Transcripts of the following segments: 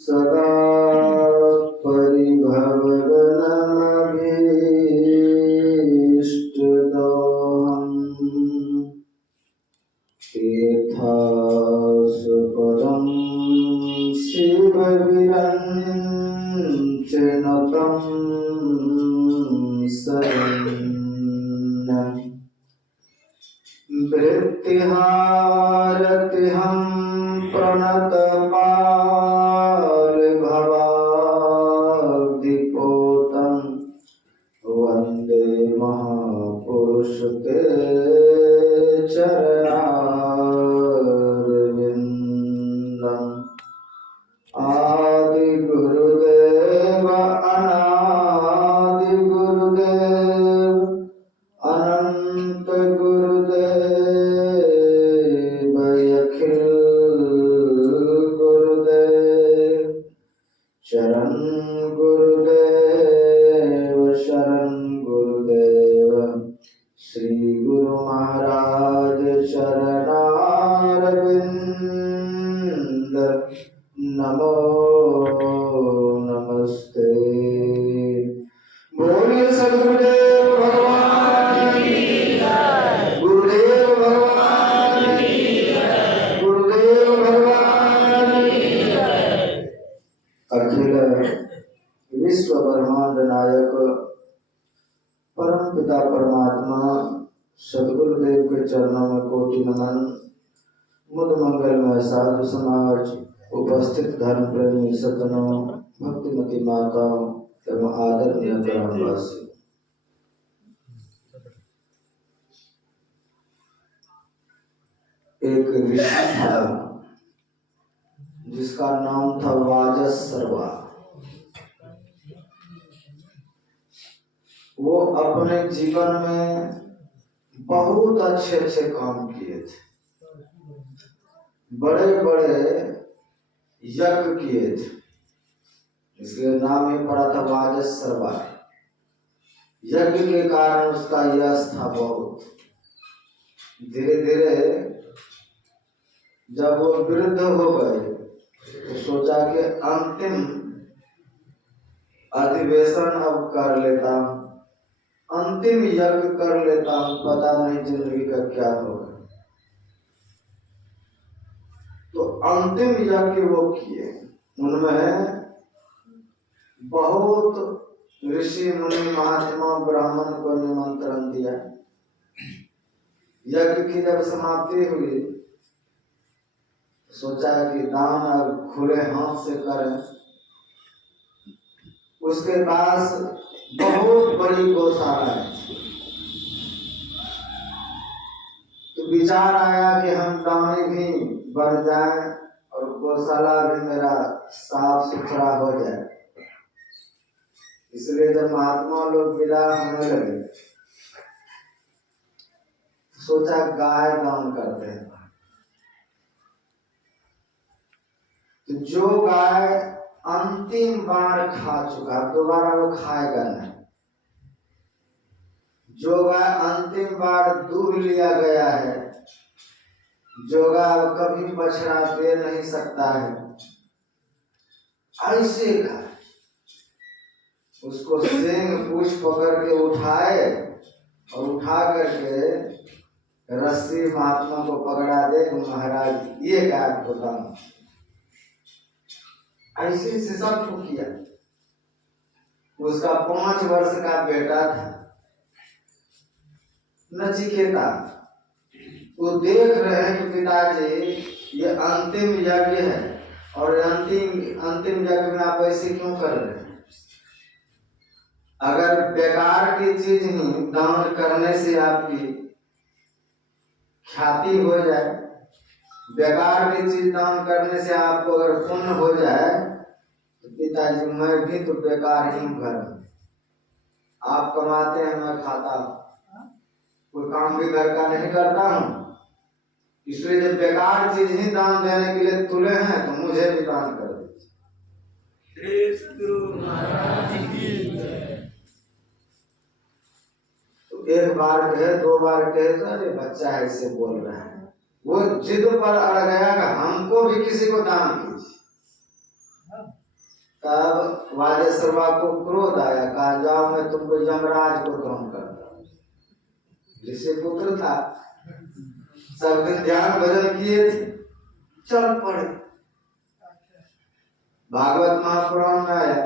सदा परिभवगनमभीष्टदोहम् तीर्थास्पदं शिवविरञ्चनतं शरण्यं वृत्तिहारतिहं प्रणतपालभवाब्धिपोतं वन्दे महापुरुष ते चरणारविन्दम्। आदि गुरुदेव अनादि गुरुदेव अनंत गुरुदेव अखिल गुरुदेव शरण गुरुदेव शरण गुरुदेव श्री गुरु महाराज चरणारविंद नमो नमस्ते। बोलिए सद्गुरुदेव भगवान की जय। गुरुदेव भगवान की जय। गुरुदेव भगवान की जय। अखिल विश्व ब्रह्मांड नायक परम पिता परमात्मा सद्गुरुदेव के चरणों में कोटि नमन। मुद मंगलमय साधु समाज, उपस्थित धर्म प्रेमी सज्जनों, भक्तिमती माताओं एवं आदरणीय ग्रामवासी, एक ऋषि था जिसका नाम था वाजसर्वा। वो अपने जीवन में बहुत अच्छे अच्छे काम किए थे, बड़े बड़े यज्ञ किए थे, इसलिए नाम ही पड़ा था वाजसर्वा। यज्ञ के कारण उसका यश था बहुत। धीरे धीरे जब वो वृद्ध हो गए तो सोचा कि अंतिम अधिवेशन अब कर लेता हूं, अंतिम यज्ञ कर लेता हूं, पता नहीं जिंदगी का क्या होगा। तो अंतिम यज्ञ वो किए। उनमें बहुत ऋषि मुनि महात्मा ब्राह्मण को निमंत्रण दिया। यज्ञ की जब समाप्ति हुई सोचा कि दान अब खुले हाथ से करें। उसके पास बहुत बड़ी गौशाला है, तो विचार आया कि हम दानी भी बन जाएं और गौशाला भी मेरा साफ सुथरा हो जाए। इसलिए जब महात्मा लोग विदा होने लगे सोचा गाय दान करते हैं। तो जो गाय अंतिम बार खा चुका दोबारा वो खाएगा नहीं, जो गाय अंतिम बार दूध लिया गया है, जो गाय कभी बछड़ा दे नहीं सकता है, ऐसे गाय उसको सींग पूछ पकड़ के उठाए और उठा करके रस्सी महात्मा को पकड़ा दे तो महाराज ये गाय को दान। ऐसे से सब किया। उसका 5 वर्ष का बेटा था नचिकेता। वो देख रहे हैं कि पिताजी ये अंतिम यज्ञ है और अंतिम यज्ञ में आप ऐसे क्यों कर रहे हैं? अगर बेकार की चीज ही दान करने से आपकी ख्याति हो जाए, बेकार की चीज दान करने से आपको अगर पुण्य हो जाए, तो पिताजी मैं भी तो बेकार ही हूँ। घर आप कमाते हैं, मैं खाता हूँ, कोई काम भी घर का नहीं करता हूँ। इसलिए जब बेकार चीज ही दान देने के लिए तुले हैं तो मुझे भी दान कर दीजिए। तो एक बार कहे, 2 बार कहे तो अरे बच्चा ऐसे बोल रहा है। वो जिद पर अड़ गया कि हमको भी किसी को दान कीजिए। वाजेश्वरवा को क्रोध आया, कहा जाओ मैं तुमको यमराज को दम करता हूँ। ऋषि पुत्र था, सब दिन ध्यान भजन किए थे, चल पड़े। भागवत महापुराण में आया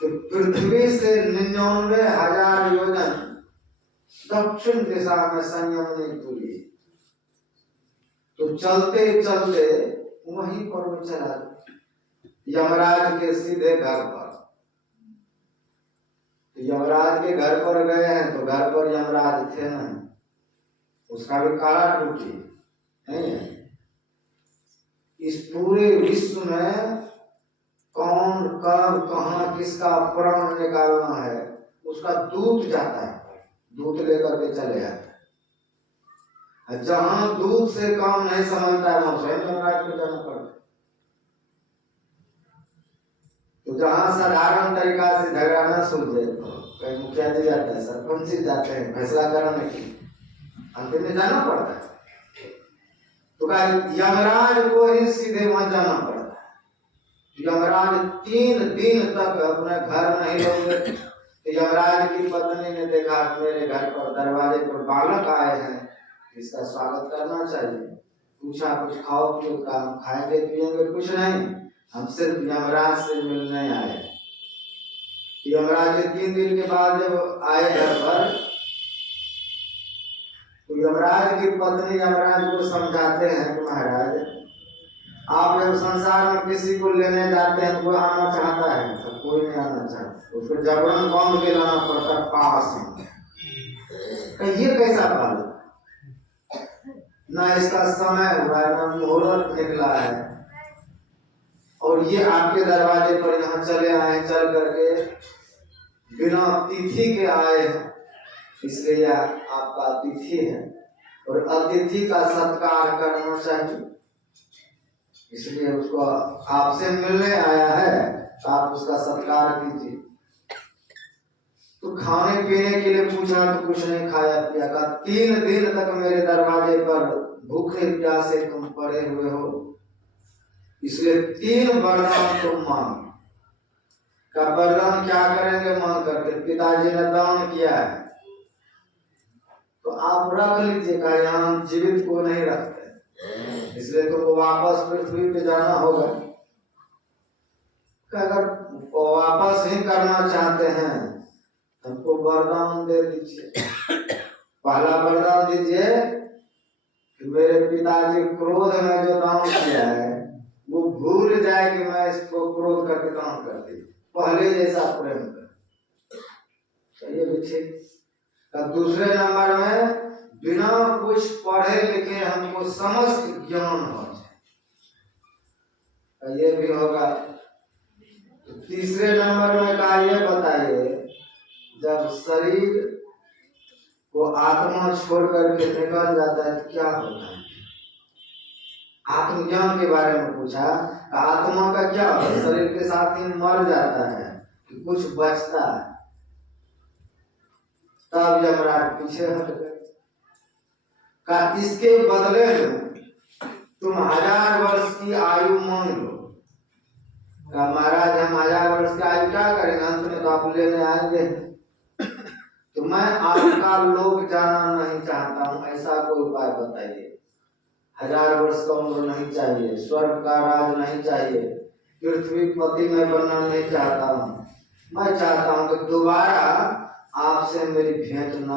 कि पृथ्वी से 99,000 योजन दक्षिण दिशा में संयमनी तुरी। तो चलते चलते वहीं पर वो चला यमराज के सीधे घर पर। तो यमराज के घर पर गए हैं तो घर पर यमराज थे नहीं, उसका भी काला टूटी नहीं है। इस पूरे विश्व में कौन कब कहाँ किसका प्राण निकालना है उसका दूत जाता है, दूत लेकर के चले जाता है। जहां दूत से काम नहीं समझता है वहां स्वयं यमराज को जाना पड़ता है। तो जहां साधारण तरीका से झगड़ा न सुलझे, कहीं मुखिया जी जाते हैं, सरपंच जी जाते हैं फैसला कराने के, अंतिम में जाना पड़ता है। तो कहा यमराज को ही सीधे वहां जाना पड़ता है। यमराज 3 दिन तक अपने घर नहीं लौटे। तो यमराज की पत्नी ने देखा मेरे घर पर दरवाजे पर बालक आए हैं, इसका स्वागत करना चाहिए। पूछा कुछ खाओ पियो का, हम खाएंगे पिएंगे कुछ नहीं, हम सिर्फ यमराज से मिलने आए। यमराज 3 दिन के बाद जब आए घर पर, तो यमराज की पत्नी यमराज को समझाते हैं कि महाराज आप जब संसार में किसी को लेने जाते हैं तो आना चाहता है, तो कोई नहीं आना चाहता, उसको जबरन बांध के लाना पड़ता पास में। ये कैसा पाल ना, इसका समय हुआ है ना मुहूर्त निकला है, और ये आपके दरवाजे पर यहाँ चले आए, चल करके बिना तिथि के आए हैं, इसलिए आपका अतिथि है और अतिथि का सत्कार करना चाहिए। इसलिए उसको आपसे मिलने आया है तो आप उसका सत्कार कीजिए। तो खाने पीने के लिए पूछा तो कुछ नहीं खाया पिया। का 3 दिन तक मेरे दरवाजे पर भूखे प्यासे तुम पड़े हुए हो, इसलिए 3 वरदान तुम मांग। का वरदान क्या करेंगे मांग करके? पिताजी ने दान किया है तो आप रख लीजिए, का यहाँ जीवित को नहीं रखते, इसलिए तो वापस पृथ्वी पे जाना होगा। अगर वापस ही करना चाहते हैं हमको वरदान दे दीजिए। पहला वरदान दीजिए कि मेरे पिताजी क्रोध में जो दान किया है वो भूल जाए कि मैं इसको क्रोध करके दान कर दी, पहले जैसा प्रेम कर। ये भी ठीक। दूसरे नंबर में बिना कुछ पढ़े लिखे हमको समस्त ज्ञान हो जाए, ये भी होगा। तीसरे नंबर में का ये बताइए, जब शरीर को आत्मा छोड़ करके निकल जाता है तो क्या होता है? आत्मज्ञान के बारे में पूछा, आत्मा का क्या होता है? शरीर के साथ ही मर जाता है कि कुछ बचता है? तब यमराज पीछे हट गए। का इसके बदले में तुम 1000 वर्ष की आयु मांग लो। का महाराज हम 1000 वर्ष की आयु क्या करेंगे, अंत में तो आप लेने आएंगे। तो मैं आपका लोक जाना नहीं चाहता हूँ, ऐसा कोई उपाय बताइए। 1000 वर्ष का उम्र नहीं चाहिए, स्वर्ग का राज नहीं चाहिए, पृथ्वी पति में बनना नहीं चाहता हूँ। मैं चाहता हूँ कि दोबारा आपसे मेरी भेंट ना